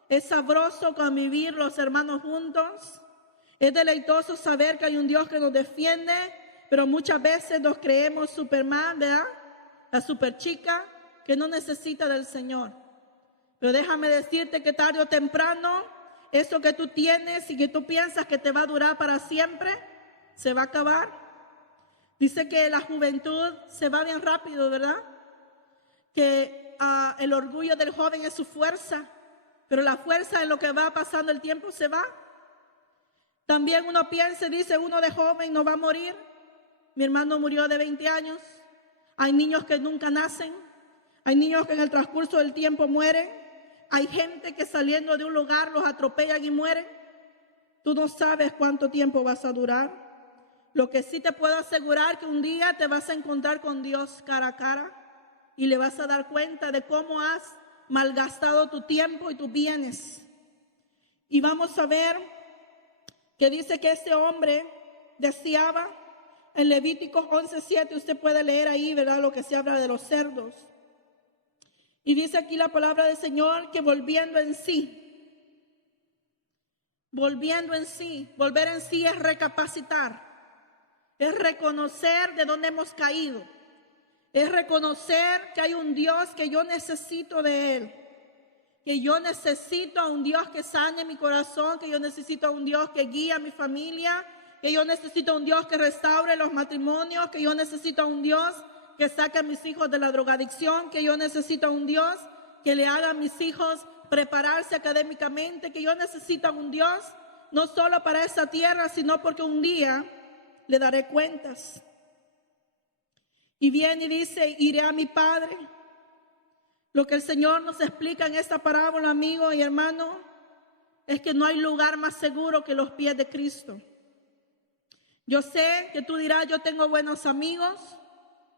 es sabroso convivir los hermanos juntos. Es deleitoso saber que hay un Dios que nos defiende, pero muchas veces nos creemos Superman, ¿verdad? La superchica que no necesita del Señor. Pero déjame decirte que tarde o temprano, eso que tú tienes y que tú piensas que te va a durar para siempre, se va a acabar. Dice que la juventud se va bien rápido, ¿verdad? Que el orgullo del joven es su fuerza, pero la fuerza en lo que va pasando el tiempo se va. También uno piensa y dice, uno de joven no va a morir. Mi hermano murió de 20 años. Hay niños que nunca nacen. Hay niños que en el transcurso del tiempo mueren. Hay gente que saliendo de un lugar los atropellan y mueren. Tú no sabes cuánto tiempo vas a durar. Lo que sí te puedo asegurar que un día te vas a encontrar con Dios cara a cara y le vas a dar cuenta de cómo has malgastado tu tiempo y tus bienes. Y vamos a ver que dice que este hombre deseaba, en Levíticos 11:7, usted puede leer ahí, ¿verdad? Lo que se habla de los cerdos. Y dice aquí la palabra del Señor que volver en sí, volver en sí es recapacitar, es reconocer de dónde hemos caído, es reconocer que hay un Dios que yo necesito de Él, que yo necesito a un Dios que sane mi corazón, que yo necesito a un Dios que guíe a mi familia, que yo necesito a un Dios que restaure los matrimonios, que yo necesito a un Dios que saque a mis hijos de la drogadicción, que yo necesito a un Dios que le haga a mis hijos prepararse académicamente, que yo necesito a un Dios no solo para esa tierra, sino porque un día le daré cuentas. Y viene y dice, iré a mi Padre. Lo que el Señor nos explica en esta parábola, amigo y hermano, es que no hay lugar más seguro que los pies de Cristo. Yo sé que tú dirás, yo tengo buenos amigos.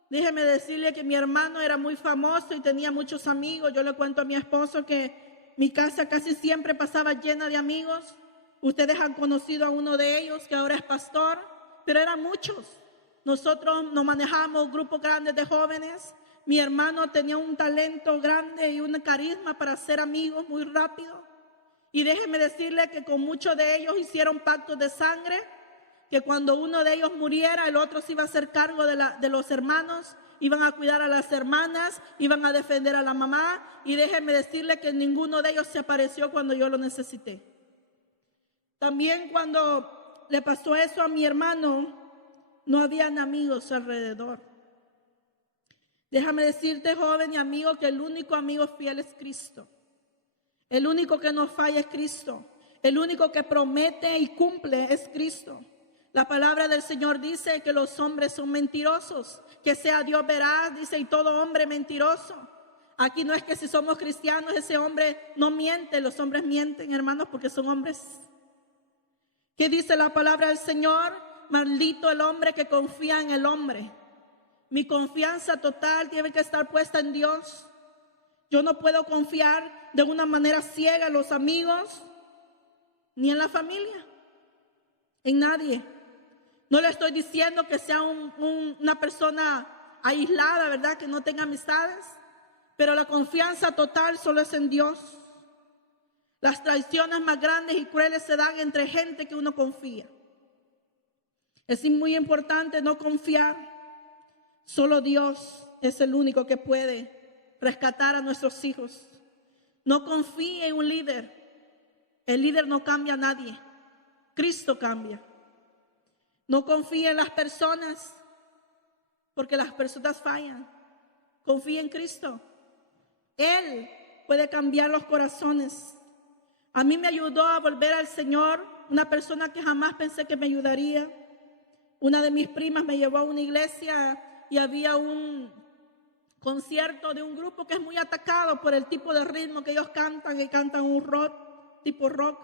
Déjeme decirle que mi hermano era muy famoso y tenía muchos amigos. Yo le cuento a mi esposo que mi casa casi siempre pasaba llena de amigos. Ustedes han conocido a uno de ellos que ahora es pastor, pero eran muchos. Nosotros nos manejamos grupos grandes de jóvenes. Mi hermano tenía un talento grande y un carisma para hacer amigos muy rápido. Y déjeme decirle que con muchos de ellos hicieron pactos de sangre, que cuando uno de ellos muriera, el otro se iba a hacer cargo de los hermanos, iban a cuidar a las hermanas, iban a defender a la mamá. Y déjeme decirle que ninguno de ellos se apareció cuando yo lo necesité. También cuando le pasó eso a mi hermano, no habían amigos alrededor. Déjame decirte, joven y amigo, que el único amigo fiel es Cristo. El único que no falla es Cristo. El único que promete y cumple es Cristo. La palabra del Señor dice que los hombres son mentirosos, que sea Dios veraz, dice, y todo hombre mentiroso. Aquí no es que si somos cristianos ese hombre no miente, los hombres mienten, hermanos, porque son hombres. ¿Qué dice la palabra del Señor? Maldito el hombre que confía en el hombre. Mi confianza total tiene que estar puesta en Dios. Yo no puedo confiar de una manera ciega en los amigos, ni en la familia, en nadie. No le estoy diciendo que sea una persona aislada, ¿verdad? Que no tenga amistades, pero la confianza total solo es en Dios. Las traiciones más grandes y crueles se dan entre gente que uno confía. Es muy importante no confiar. Solo Dios es el único que puede rescatar a nuestros hijos. No confíe en un líder. El líder no cambia a nadie. Cristo cambia. No confíe en las personas, porque las personas fallan. Confíe en Cristo. Él puede cambiar los corazones. A mí me ayudó a volver al Señor una persona que jamás pensé que me ayudaría. Una de mis primas me llevó a una iglesia y había un concierto de un grupo que es muy atacado por el tipo de ritmo que ellos cantan, y cantan un rock, tipo rock.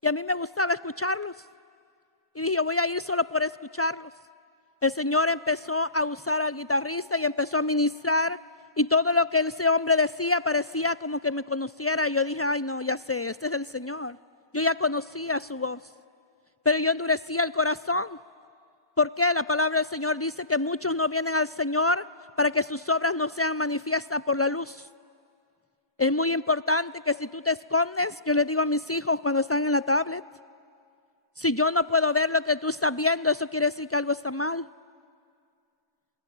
Y a mí me gustaba escucharlos. Y dije, voy a ir solo por escucharlos. El Señor empezó a usar al guitarrista y empezó a ministrar. Y todo lo que ese hombre decía parecía como que me conociera. Y yo dije, ay no, ya sé, este es el Señor. Yo ya conocía su voz. Pero yo endurecía el corazón. ¿Por qué? La palabra del Señor dice que muchos no vienen al Señor para que sus obras no sean manifiestas por la luz. Es muy importante que si tú te escondes, yo le digo a mis hijos cuando están en la tablet, si yo no puedo ver lo que tú estás viendo, eso quiere decir que algo está mal.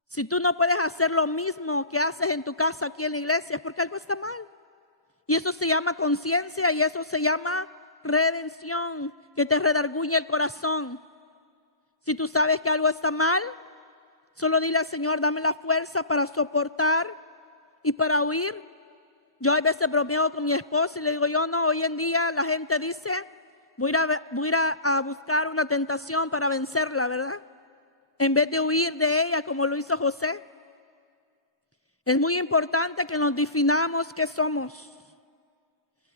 Si tú no puedes hacer lo mismo que haces en tu casa aquí en la iglesia, es porque algo está mal. Y eso se llama conciencia y eso se llama redención, que te redarguye el corazón. Si tú sabes que algo está mal, solo dile al Señor, dame la fuerza para soportar y para huir. Yo a veces bromeo con mi esposo y le digo, yo no, hoy en día la gente dice, voy a ir a buscar una tentación para vencerla, ¿verdad? En vez de huir de ella como lo hizo José. Es muy importante que nos definamos qué somos.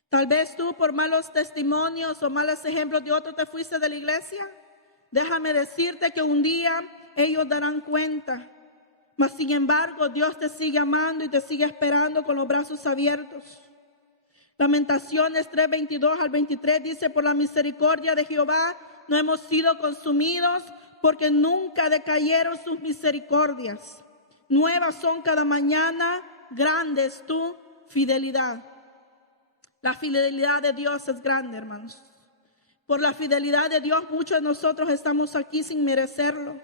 Tal vez tú por malos testimonios o malos ejemplos de otros te fuiste de la iglesia. Déjame decirte que un día ellos darán cuenta. Mas sin embargo, Dios te sigue amando y te sigue esperando con los brazos abiertos. Lamentaciones 3:22 al 23 dice, por la misericordia de Jehová no hemos sido consumidos, porque nunca decayeron sus misericordias. Nuevas son cada mañana, grande es tu fidelidad. La fidelidad de Dios es grande, hermanos. Por la fidelidad de Dios, muchos de nosotros estamos aquí sin merecerlo.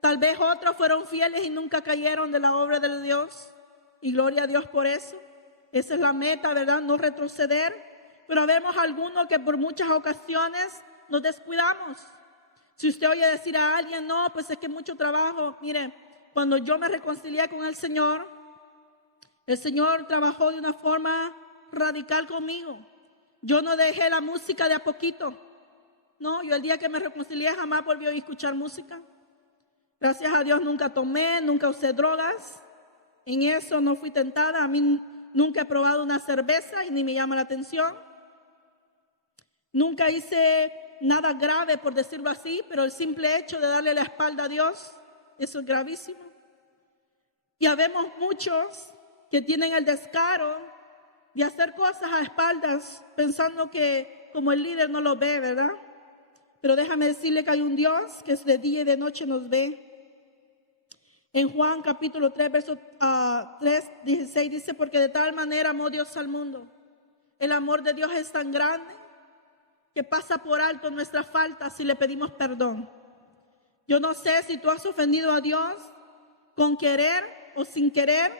Tal vez otros fueron fieles y nunca cayeron de la obra de Dios. Y gloria a Dios por eso. Esa es la meta, ¿verdad? No retroceder. Pero vemos algunos que por muchas ocasiones nos descuidamos. Si usted oye decir a alguien, no, pues es que mucho trabajo. Mire, cuando yo me reconcilié con el Señor trabajó de una forma radical conmigo. Yo no dejé la música de a poquito. No, yo el día que me reconcilié jamás volví a escuchar música. Gracias a Dios nunca tomé, nunca usé drogas. En eso no fui tentada. A mí nunca he probado una cerveza y ni me llama la atención. Nunca hice nada grave, por decirlo así, pero el simple hecho de darle la espalda a Dios, eso es gravísimo. Y habemos muchos que tienen el descaro de hacer cosas a espaldas, pensando que como el líder no lo ve, ¿verdad? Pero déjame decirle que hay un Dios que de día y de noche nos ve. En Juan capítulo 3, verso 3, 16 dice, porque de tal manera amó Dios al mundo. El amor de Dios es tan grande que pasa por alto nuestras faltas si le pedimos perdón. Yo no sé si tú has ofendido a Dios con querer o sin querer,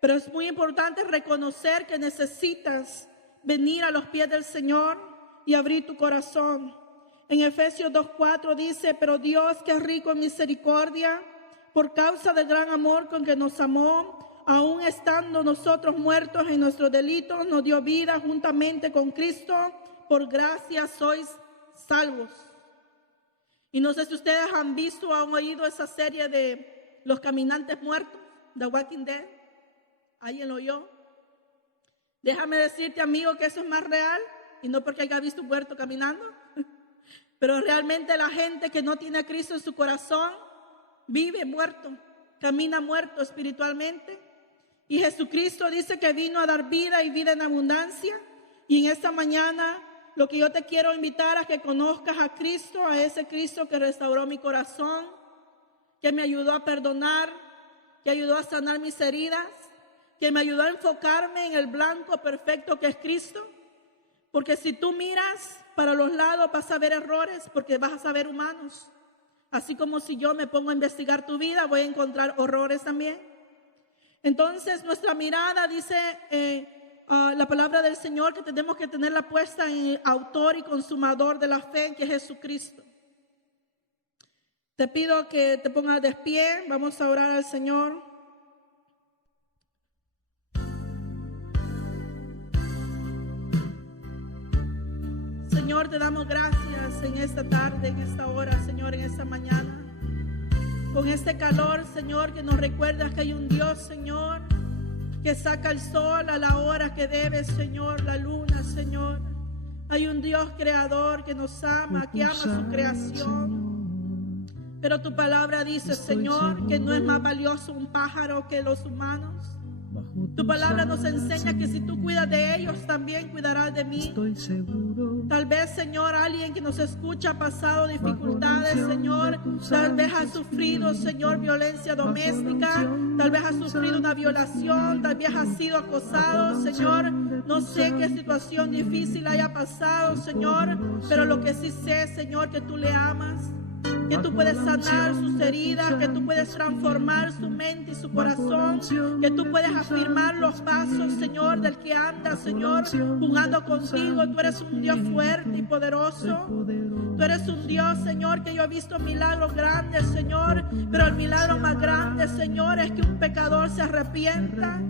pero es muy importante reconocer que necesitas venir a los pies del Señor y abrir tu corazón. En Efesios 2:4 dice, pero Dios, que es rico en misericordia, por causa del gran amor con que nos amó, aun estando nosotros muertos en nuestros delitos, nos dio vida juntamente con Cristo. Por gracia sois salvos. Y no sé si ustedes han visto o han oído esa serie de Los Caminantes Muertos, The Walking Dead. ¿Alguien lo oyó? Déjame decirte, amigo, que eso es más real, y no porque haya visto un muerto caminando, pero realmente la gente que no tiene a Cristo en su corazón vive muerto, camina muerto espiritualmente. Y Jesucristo dice que vino a dar vida y vida en abundancia. Y en esta mañana lo que yo te quiero invitar a que conozcas a Cristo, a ese Cristo que restauró mi corazón, que me ayudó a perdonar, que ayudó a sanar mis heridas, que me ayudó a enfocarme en el blanco perfecto que es Cristo. Porque si tú miras para los lados vas a ver errores, porque vas a ver humanos. Así como si yo me pongo a investigar tu vida, voy a encontrar horrores también. Entonces nuestra mirada, dice la palabra del Señor, que tenemos que tenerla puesta en el autor y consumador de la fe, que es Jesucristo. Te pido que te pongas de pie, vamos a orar al Señor. Señor, te damos gracias en esta tarde, en esta hora, Señor, en esta mañana. Con este calor, Señor, que nos recuerdas que hay un Dios, Señor, que saca el sol a la hora que debe, Señor, la luna, Señor. Hay un Dios creador que nos ama, que ama su creación. Pero tu palabra dice, Señor, que no es más valioso un pájaro que los humanos. Tu palabra nos enseña que si tú cuidas de ellos, también cuidarás de mí. Tal vez, Señor, alguien que nos escucha ha pasado dificultades, Señor. Tal vez ha sufrido, Señor, violencia doméstica. Tal vez ha sufrido una violación. Tal vez ha sido acosado, Señor. No sé qué situación difícil haya pasado, Señor. Pero lo que sí sé, Señor, que tú le amas. Que tú puedes sanar sus heridas, que tú puedes transformar su mente y su corazón, que tú puedes afirmar los pasos, Señor, del que anda, Señor, jugando contigo. Tú eres un Dios fuerte y poderoso. Tú eres un Dios, Señor, que yo he visto milagros grandes, Señor, pero el milagro más grande, Señor, es que un pecador se arrepienta.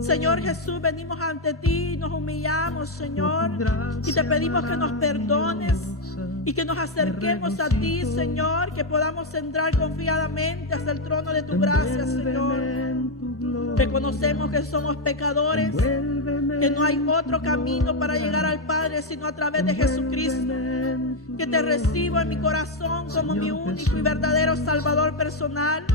Señor Jesús, venimos ante ti y nos humillamos, Señor, y te pedimos que nos perdones y que nos acerquemos a ti, Señor, que podamos entrar confiadamente hasta el trono de tu gracia, Señor. Reconocemos que somos pecadores, que no hay otro camino para llegar al Padre sino a través de Jesucristo, que te recibo en mi corazón como mi único y verdadero Salvador personal.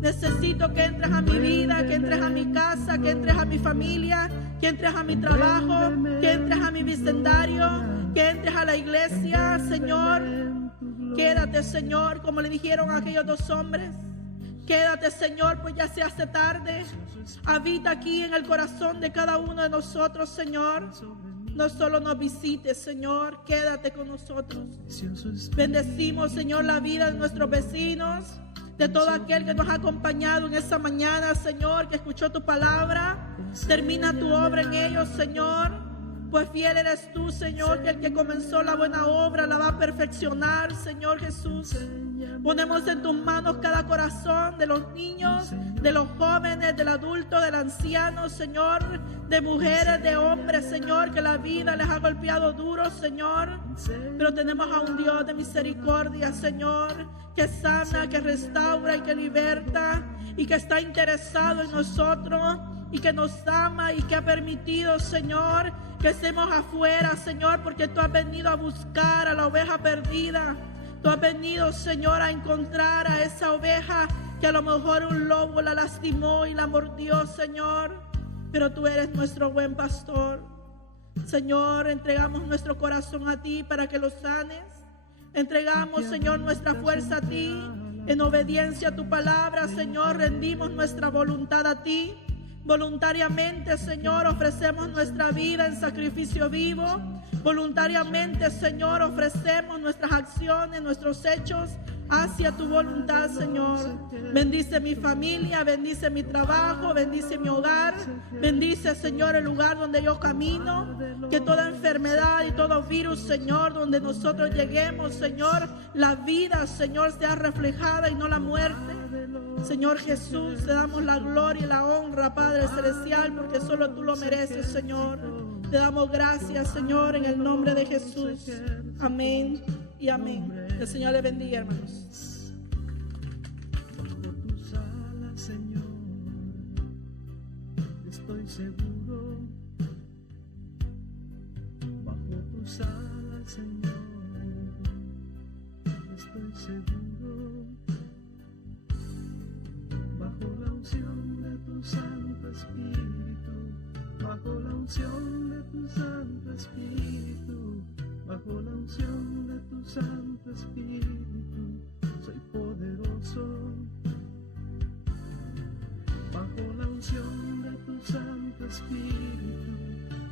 Necesito que entres a mi vida, que entres a mi casa, que entres a mi familia, que entres a mi trabajo, que entres a mi vecindario, que entres a la iglesia, Señor. Quédate, Señor, como le dijeron a aquellos dos hombres. Quédate, Señor, pues ya se hace tarde. Habita aquí en el corazón de cada uno de nosotros, Señor. No solo nos visites, Señor, quédate con nosotros. Bendecimos, Señor, la vida de nuestros vecinos, de todo aquel que nos ha acompañado en esta mañana, Señor, que escuchó tu palabra. Termina tu obra en ellos, Señor. Pues fiel eres tú, Señor, que el que comenzó la buena obra la va a perfeccionar, Señor Jesús. Ponemos en tus manos cada corazón de los niños, de los jóvenes, del adulto, del anciano, Señor, de mujeres, de hombres, Señor, que la vida les ha golpeado duro, Señor. Pero tenemos a un Dios de misericordia, Señor, que sana, que restaura y que liberta, y que está interesado en nosotros, y que nos ama y que ha permitido, Señor, que estemos afuera, Señor, porque tú has venido a buscar a la oveja perdida. Tú has venido, Señor, a encontrar a esa oveja que a lo mejor un lobo la lastimó y la mordió, Señor. Pero tú eres nuestro buen pastor. Señor, entregamos nuestro corazón a ti para que lo sanes. Entregamos, Señor, nuestra fuerza a ti. En obediencia a tu palabra, Señor, rendimos nuestra voluntad a ti. Voluntariamente, Señor, ofrecemos nuestra vida en sacrificio vivo. Voluntariamente, Señor, ofrecemos nuestras acciones, nuestros hechos hacia tu voluntad, Señor. Bendice mi familia, bendice mi trabajo, bendice mi hogar. Bendice, Señor, el lugar donde yo camino. Que toda enfermedad y todo virus, Señor, donde nosotros lleguemos, Señor, la vida, Señor, sea reflejada y no la muerte. Señor Jesús, te damos la gloria y la honra, Padre Celestial, porque solo tú lo mereces, Señor. Te damos gracias, Señor, en el nombre de Jesús. Amén y amén. El Señor le bendiga, hermanos. seguro bajo tus alas, Señor. Estoy seguro bajo la unción de tu Santo Espíritu, bajo la unción de tu Santo Espíritu, bajo la unción de tu Santo Espíritu, soy poderoso. Bajo la unción de tu Santo Espíritu,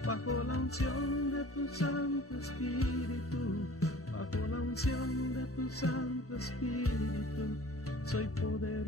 bajo la unción de tu Santo Espíritu, bajo la unción de tu Santo Espíritu, soy poderoso.